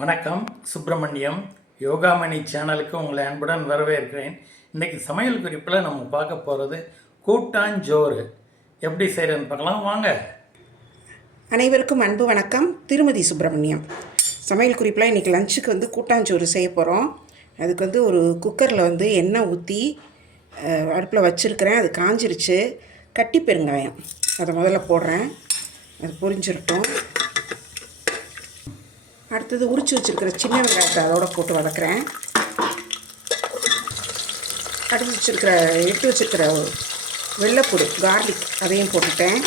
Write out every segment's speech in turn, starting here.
வணக்கம் சுப்பிரமணியம் யோகாமணி சேனலுக்கு உங்களை அன்புடன் வரவேற்கிறேன். இன்றைக்கி சமையல் குறிப்பில் நம்ம பார்க்க போகிறது கூட்டாஞ்சோறு. எப்படி செய்கிறதுன்னு பார்க்கலாம். வாங்க. அனைவருக்கும் அன்பு வணக்கம். திருமதி சுப்பிரமணியம். சமையல் குறிப்பில் இன்றைக்கி லஞ்சுக்கு வந்து கூட்டாஞ்சோறு செய்ய போகிறோம் அதுக்கு வந்து ஒரு குக்கரில் வந்து எண்ணெய் ஊற்றி அடுப்பில் வச்சுருக்கிறேன். அது காஞ்சிருச்சு. கட்டி பெருங்காயம். அதை முதல்ல போடுறேன். அது பொரிஞ்சிரட்டும் அடுத்தது உரிச்சு வச்சுருக்கிற சின்ன வெங்காயத்தை அதோட போட்டு வதக்குறேன். அடுத்து வச்சுருக்கிற எடுத்து வச்சுருக்கிற வெள்ளைப்பூடு கார்லிக் அதையும் போட்டுட்டேன்.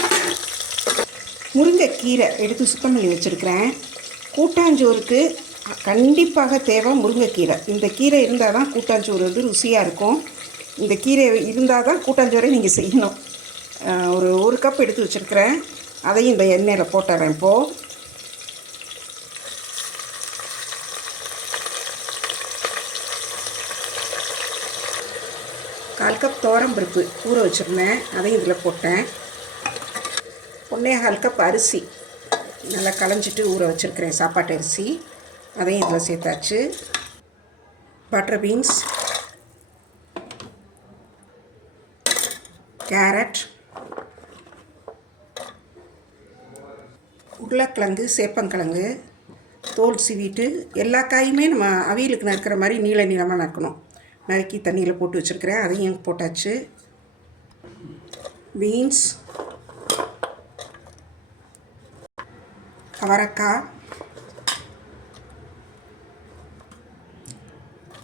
முருங்கைக்கீரை எடுத்து சுத்தம் பண்ணி வச்சுருக்கிறேன். கூட்டாஞ்சோறுக்கு கண்டிப்பாக தேவை முருங்கைக்கீரை. இந்த கீரை இருந்தால் தான் கூட்டாஞ்சோறு வந்து ருசியாக இருக்கும். இந்த கீரை இருந்தால் தான் கூட்டாஞ்சோரை நீங்கள் செய்யணும் ஒரு ஒரு கப் எடுத்து வச்சுருக்கிறேன். அதையும் இந்த எண்ணெயில் போட்டுறேன் இப்போது கால் கப் பருப்பு ஊற வச்சுருந்தேன். அதையும் இதில் போட்டேன். ஒன்றே கால் கப் அரிசி நல்லா களைஞ்சிட்டு ஊற வச்சுருக்கிறேன். சாப்பாட்டு அரிசி. அதையும் இதில் சேர்த்தாச்சு. Butter beans. கேரட். உருளைக்கிழங்கு சேப்பங்கிழங்கு தோல் சீவிட்டு எல்லா காயுமே நம்ம அவியலுக்கு நறுக்கிற மாதிரி நீள நீளமாக நறுக்கணும். நறுக்கி தண்ணியில் போட்டு வச்சுருக்கிறேன். அதையும் போட்டாச்சு. பீன்ஸ். அவரக்காய்.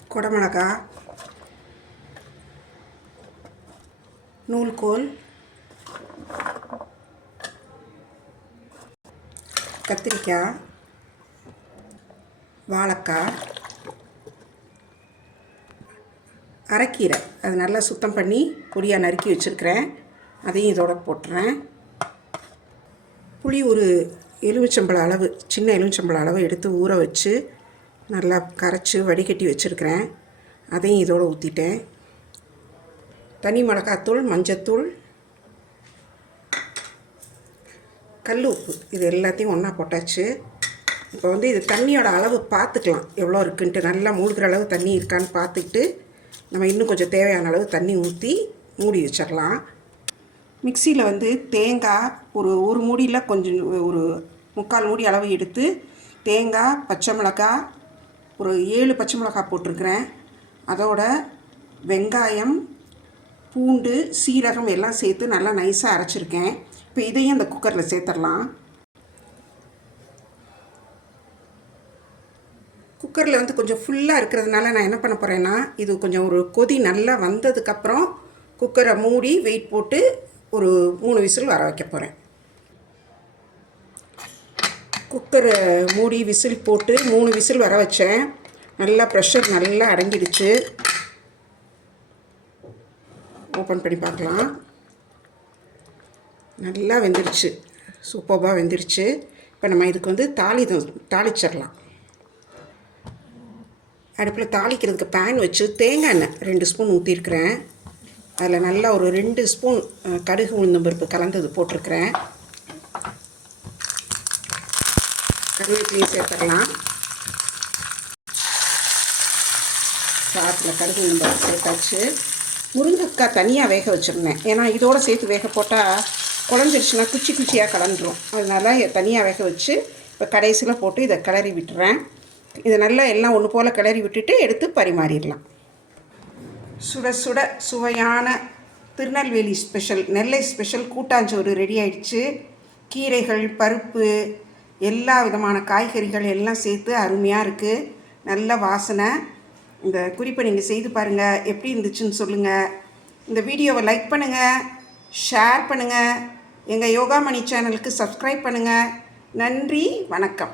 குடமிளகா நூல்கோல். கத்திரிக்காய். வாழைக்காய். அரைக்கீரை. அது நல்லா சுத்தம் பண்ணி பொடியாக நறுக்கி வச்சுருக்கிறேன். அதையும் இதோட போட்டுறேன். புளி ஒரு எலுமிச்சம்பழம் அளவு சின்ன எலுமிச்சம்பழம் அளவு எடுத்து ஊற வச்சு நல்லா கரைச்சி வடிகட்டி வச்சுருக்கிறேன். அதையும் இதோட ஊற்றிட்டேன் தனி மிளகாத்தூள் மஞ்சத்தூள் கல் உப்பு இது எல்லாத்தையும் ஒன்றா போட்டாச்சு. இப்போ வந்து இது தண்ணியோட அளவு பார்த்துக்கலாம் எவ்வளோ இருக்குன்ட்டு. நல்லா மூழ்கிற அளவு தண்ணி இருக்கான்னு பார்த்துக்கிட்டு நம்ம இன்னும் கொஞ்சம் தேவையான அளவு தண்ணி ஊற்றி மூடி வச்சிடலாம். மிக்சியில் வந்து தேங்காய் ஒரு ஒரு மூடியில் கொஞ்சம் ஒரு முக்கால் மூடி அளவு எடுத்து தேங்காய் பச்சை மிளகாய் ஒரு ஏழு பச்சை மிளகாய் போட்டிருக்கிறேன். அதோட வெங்காயம் பூண்டு சீரகம் எல்லாம் சேர்த்து நல்லா நைஸாக அரைச்சிருக்கேன். இப்போ இதையும் அந்த குக்கரில் சேர்த்துடலாம். குக்கரில் வந்து கொஞ்சம் ஃபுல்லாக இருக்கிறதுனால நான் என்ன பண்ண போகிறேன்னா இது கொஞ்சம் ஒரு கொதி நல்லா வந்ததுக்கப்புறம் குக்கரை மூடி வெயிட் போட்டு ஒரு மூணு விசில் வர வைக்க போகிறேன் குக்கரை மூடி விசில் போட்டு மூணு விசில் வர வச்சேன். நல்லா ப்ரெஷர் நல்லா அடங்கிடுச்சு. ஓப்பன் பண்ணி பார்க்கலாம். நல்லா வெந்துருச்சு சூப்பராக வெந்துருச்சு இப்போ நம்ம இதுக்கு வந்து தாளி தாளிச்சிடலாம். அடுப்பில் தாளிக்கிறதுக்கு பேன் வச்சு தேங்காய் எண்ணெய் ரெண்டு ஸ்பூன் ஊற்றிருக்கிறேன் அதில் நல்லா ஒரு ரெண்டு ஸ்பூன் கடுகு உளுந்தம் பருப்பு கலந்தது போட்டிருக்கிறேன். கருவேப்பிலையும் சேர்த்துடலாம் சாத்தில் கடுகு உளுந்தம் பருப்பு சேர்த்தாச்சு. முருங்கைக்காய் தனியாக வேக வச்சுருந்தேன். ஏன்னா இதோட சேர்த்து வேக போட்டால் குழஞ்சிருச்சுன்னா குச்சி குச்சியாக கலந்துரும். அதனால் தனியாக வேக வச்சு இப்போ கடைசியில் போட்டு இதை கிளறி விட்டுறேன். இதை நல்லா எல்லாம் ஒன்று போல் கிளறி விட்டுட்டு எடுத்து பரிமாறிடலாம். சுட சுட சுவையான திருநெல்வேலி ஸ்பெஷல் நெல்லை ஸ்பெஷல் கூட்டாஞ்சோறு ரெடி ஆயிடுச்சு. கீரைகள் பருப்பு எல்லா விதமான காய்கறிகள் எல்லாம் சேர்த்து அருமையாக இருக்குது நல்ல வாசனை. இந்த குறிப்பை நீங்கள் செய்து பாருங்கள் எப்படி இருந்துச்சுன்னு சொல்லுங்கள் இந்த வீடியோவை லைக் பண்ணுங்கள் ஷேர் பண்ணுங்கள் எங்கள் யோகாமணி சேனலுக்கு சப்ஸ்கிரைப் பண்ணுங்கள் நன்றி வணக்கம்.